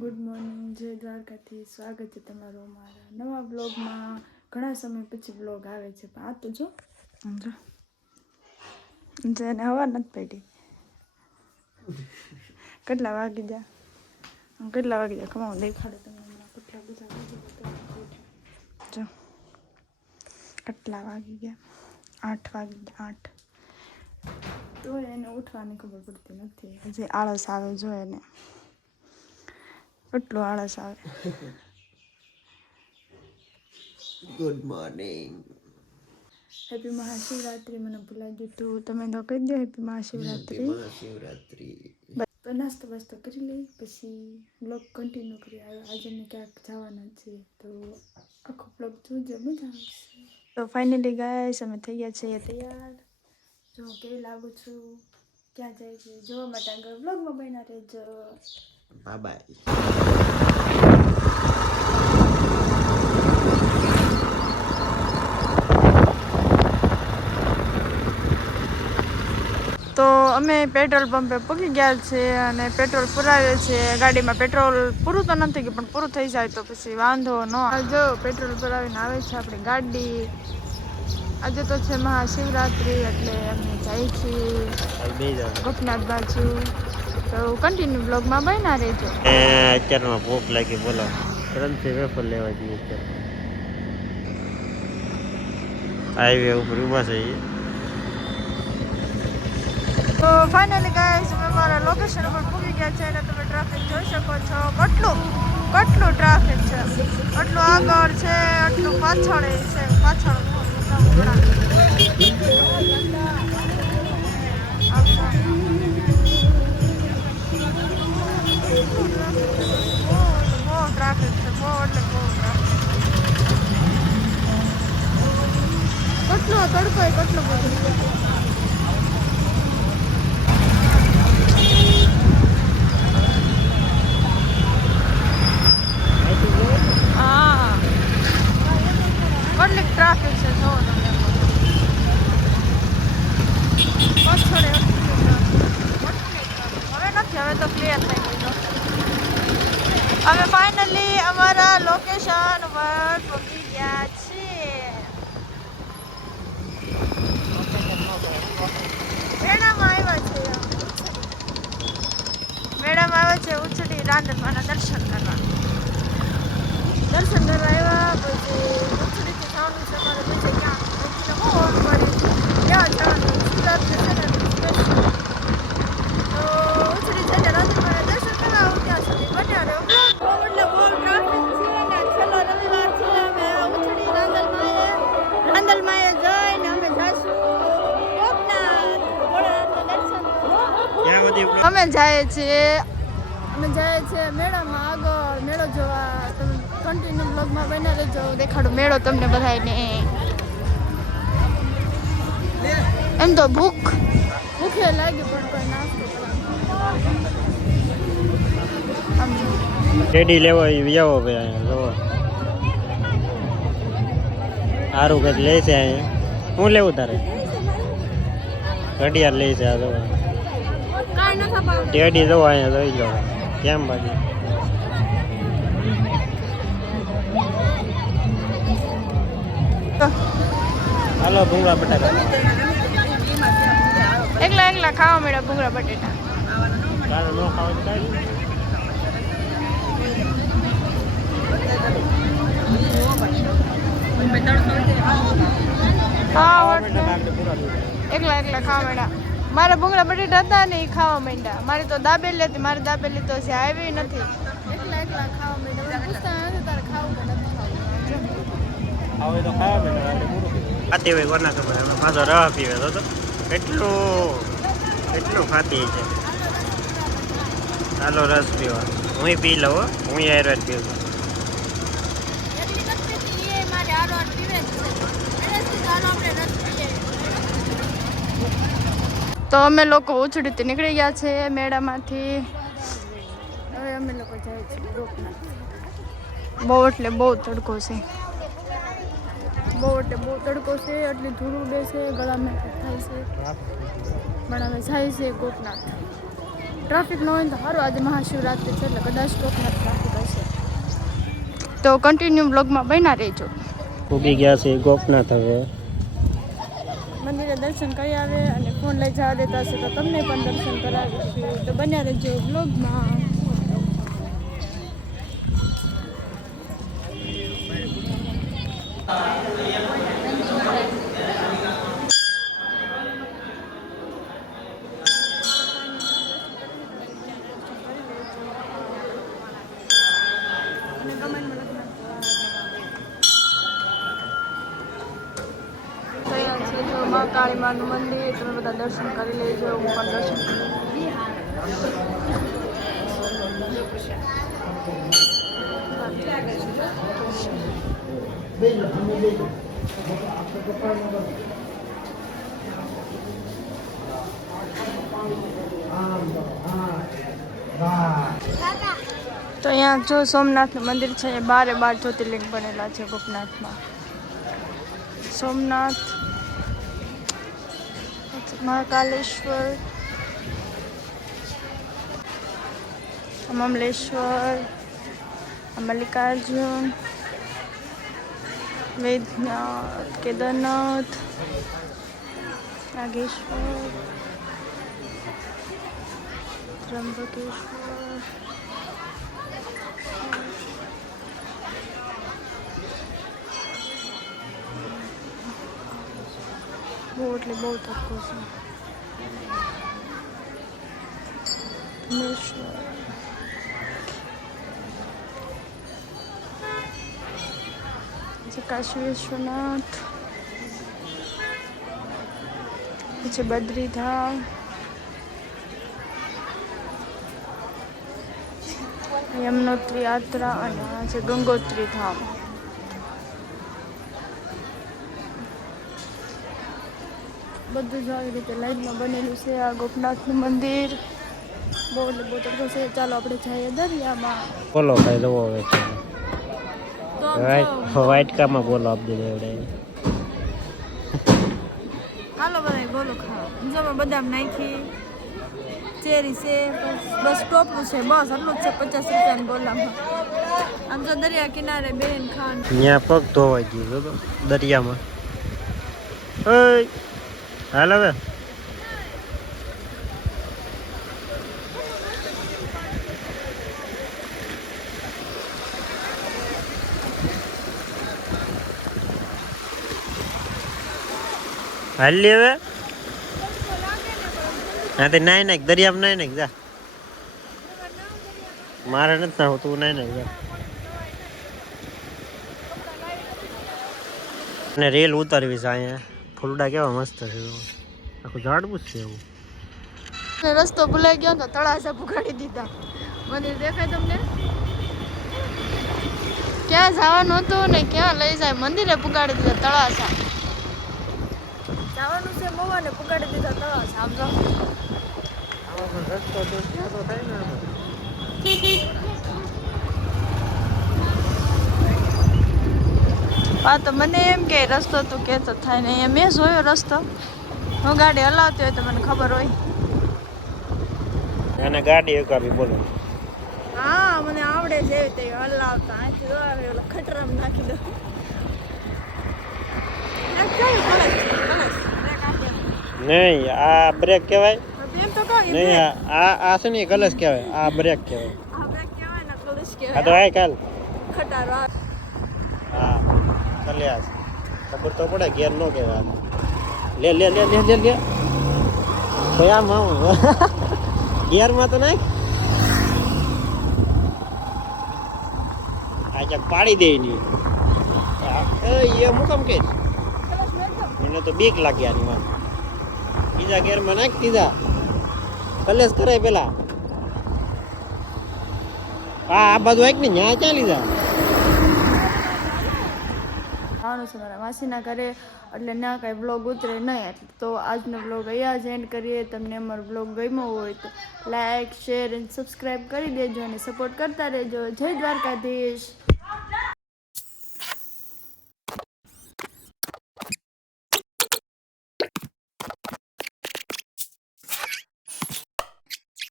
Good morning, જય દ્વારકાથી સ્વાગત છે તમારું અમારા નવા બ્લોગમાં। ઘણા સમય પછી બ્લોગ આવે છે, પણ આ તો જો જેને હવા નથી પડી। કેટલા વાગી ગયા ખમા દેખાડે તમને હમણાં કેટલા બધા જો કેટલા વાગી ગયા 8 વાગી ગયા 8 તો એને ઉઠવાની ખબર પડતી નથી। હજી આળસ આવે જો એને કેટલો આળસ આવે। Good morning, happy Mahashivratri. મને ભૂલાઈ ગયું તું, તમે તો કહી દો હેપી મહાશિવરાત્રી। તો નાસ્તો બાસ્તો કરી લઈ પછી બ્લોગ કન્ટિન્યુ કરી। આજે અમે ક્યાંક જવાના છીએ તો આખો બ્લોગ જોજો, મજા આવશે। તો ફાઇનલી ગાઈસ અમે થઈ ગયા છીએ તૈયાર। જો કેવી લાગુ છું, ક્યાં જાય છે જોવા માટે આગળ બ્લોગમાં બન્યા રહેજો। Bye bye. તો અમે પેટ્રોલ પંપે પહોંચી ગયા છે અને પેટ્રોલ પુરાવે છે। ગાડીમાં પેટ્રોલ પૂરું તો નથી ગયું, પણ પૂરું થઈ જાય તો પછી વાંધો ન આવે। જો પેટ્રોલ પુરાવીને આવે છે આપણી ગાડી। આજે તો છે મહાશિવરાત્રી એટલે અમે જઈએ છીએ ગોપનાથ બાજુ। તો કન્ટિન્યુ બ્લોગમાં બન્યા રહેજો। અત્યારમાં ભૂખ લાગી, બોલો ત્રણથી વેફર લેવા જઈએ છે। હાઈવે ઉપર ઉભા છે। તો ફાઇનલી ગાઈસ અમે અમારા લોકેશન ઉપર પહોંચી ગયા છે અને તમે ટ્રાફિક જોઈ શકો છો। કેટલું ટ્રાફિક છે, આટલું આગળ છે, આટલું પાછળ છે, પાછળ બહુ ટ્રાફિક છે, બહુ એટલે બહુ ટ્રાફિક। કેટલો તડકો કેટલું બધું કેટલી ટ્રાફિક છે જો તમે પાછળ હવે નથી, હવે તો ક્લિયર થઈ ગયું। અમે ફાઇનલી અમારા લોકેશન પર પહોંચી ગયા છીએ। મેળામાં આવ્યા છે ઉચડી રાંદરમાના દર્શન કરવા। દર્શન કરવા આવ્યા પછી ઉચડીથી જવાનું છે અમારે બીજે ક્યાં હોમ પડે ત્યાં જવાનું સુરત છે ને સ્પેશિયલ। તો ઉચડી જઈને રાંદરમાના દર્શન કરવા આવું, ત્યાં સુધી બન્યા રહ્યો બ્લોગ। એટલે બહુ ટ્રાફિક છે ને છેલ્લો રવિવાર છે। અમે ઉચડી રાંદલમાએ જઈને અમે જઈશું ગોપનાથ ભોળાનાથના દર્શન કરવા। અમે જઈએ છીએ મેળામાં આગળ મેળો જોવા। તમે કન્ટિન્યુ બ્લોગમાં બન્યા રહેજો, દેખાડું મેળો તમને બધાને। એમ તો ભૂખે લાગી પણ કોઈ નાસ્તો ટેડી લેવા આવો ભાઈ, અહીંયા લો સારું કંઈક લે છે અહીંયા। શું લેવું તારે? ઘડિયાળ લે છે આ તો ટેડી જવો અહીંયા જોઈ લો કેમ બાકી। હાલો ભૂંગળા બટાકા એકલા ખાવા મળ્યા ભૂંગળા બટેટા। તારે ન ખાવ તો કાંઈ એકલા ખાવા માંડ્યા। મારા ભૂંગળા બટેટા હતા ને એ ખાવા માંડ્યા। મારી તો દાબેલી હતી, મારી દાબેલી તો હજી આવી નથી। એકલા ખાવા માંડ્યા। પૂછતા નથી તારે ખાવું કે નથી ખાવું। હવે તો ખાવા માંડ્યા ખાતી હોય કોના ખબર। અમે પાછો રવા પીવે તો એટલું ખાતી છે। ચાલો રસ પીવા, હું પી લઉં, હું આયુર્વેદ પીવું। તો અમે લોકો ઉછળીથી નીકળી ગયા છે મેળામાંથી। હવે અમે લોકો જાય છે ગોપનાથ। બહુ એટલે બહુ તડકો છે, બહુ તડકો છે, એટલી ધૂળ ઉડે છે, ગળામાં થાય છે, પણ અમે જાય છે ગોપનાથ। ટ્રાફિક ન હોય ને તો સારું. આજે મહાશિવરાત્રિ છે એટલે કદાચ કોકના ટ્રાફિક હશે. તો કન્ટિન્યુ બ્લોગમાં બન્યા રહેજો. ઉગી ગયા છે ગોપનાથ. હવે મંદિરે દર્શન કરી આવે અને ફોન લઈ જવા દેતા હશે તો તમને પણ દર્શન કરાવીશું. તો બન્યા રહેજો બ્લોગમાં. કાળી માનું મંદિર તમે બધા દર્શન કરી લેજો. હું પણ દર્શન કરી તો અહીંયા જો સોમનાથનું મંદિર છે. 12 જ્યોતિર્લિંગ બનેલા છે ગોપનાથમાં. સોમનાથ, મહાકાલેશ્વર, મમલેશ્વર, મલ્લિકાર્જુન, વૈદ્યનાથ, કેદારનાથ, નાગેશ્વર, ત્રંબકેશ્વર, બહુ એટલે બહુ તકો છે. કાશી વિશ્વનાથ, પછી બદ્રીધામ, યમનોત્રી યાત્રા અને આ છે ગંગોત્રી ધામ. બધું જ આવી રીતે લાઈનમાં બનેલું છે આ ગોપનાથનું મંદિર. બહુ એટલે બહુ તકો છે. ચાલો આપણે જઈએ દરિયામાં. બોલો ભાઈ જવો હવે વ્હાઈટ કામાં બોલો આપી દીધો એવડે. હાલો બધા બોલો ખાવા. જમા બદામ નાખી, ચેરી છે, બસ ટોપલું છે, બસ આટલું જ છે. 50 રૂપિયાની બોલામાં. આમ તો દરિયા કિનારે બેન ખાન ત્યાં પગ ધોવાઈ ગયું દરિયામાં. હાલ હવે હાલી હવે હા તે નાઈ નાખ દરિયામાં નાઈ નાખ જા. મારે નથી નાવું તું નાઈ નાખ જા. અને રેલ ઉતારવી છે અહીંયા. ફૂલડા કેવા મસ્ત છે. આખું ઝાડવું છે એવું. રસ્તો ભૂલાઈ ગયો તો તળાસા પુગાડી દીધા. મંદિર દેખાય તમને? ક્યાં જવાનું હતું ને ક્યાં લઈ જાય. મંદિરે પુગાડી દીધા તળાસા. જવાનું છે મોવાને પુગાડી દીધા તળાસા. આમ રસ્તો તો થાય ને. હા તો મને એમ કે રસ્તો તું કહેતો થાય ને. અહીંયા મેં જોયો રસ્તો. હું ગાડી હલાવતી હોય તો મને ખબર હોય. અને ગાડી એકાવી બોલો. હા મને આવડે છે તે હલાવતા. અહીંથી ઓલા ખટરામ નાખી દો. નહીં આ બ્રેક કહેવાય. એમ તો કહું નહીં આ છે ને કલશ કહેવાય. આ બ્રેક કહેવાય. આ બ્રેક કહેવાય ને કલશ આ તો કહેવાય. આય કાલ ખટારો હા કલ્યાસ ખબર તો પડે ઘેર નો કહેવાય. લે લે લે લે લે લે ભાઈ આમ આમ ઘેરમાં તો નાખ. આ ક્યાંક પાડી દે ની એ મુકમ કે મને તો બીક લાગી આની વાત. બીજા ઘેરમાં નાખ દીધા કલેશ કરાય પેલા. આ બધું એક ને ન્યા ક્યાં લીધા. આવવાનું છે મારા માસીના ઘરે એટલે ના કાંઈ બ્લોગ ઉતરે નહીં. તો આજનો બ્લોગ અહીંયા જ એન્ડ કરીએ. તમને અમારો બ્લોગ ગમ્યો હોય તો લાઈક શેર અને સબસ્ક્રાઈબ કરી દેજો અને સપોર્ટ કરતા રહેજો. જય દ્વારકાધીશ.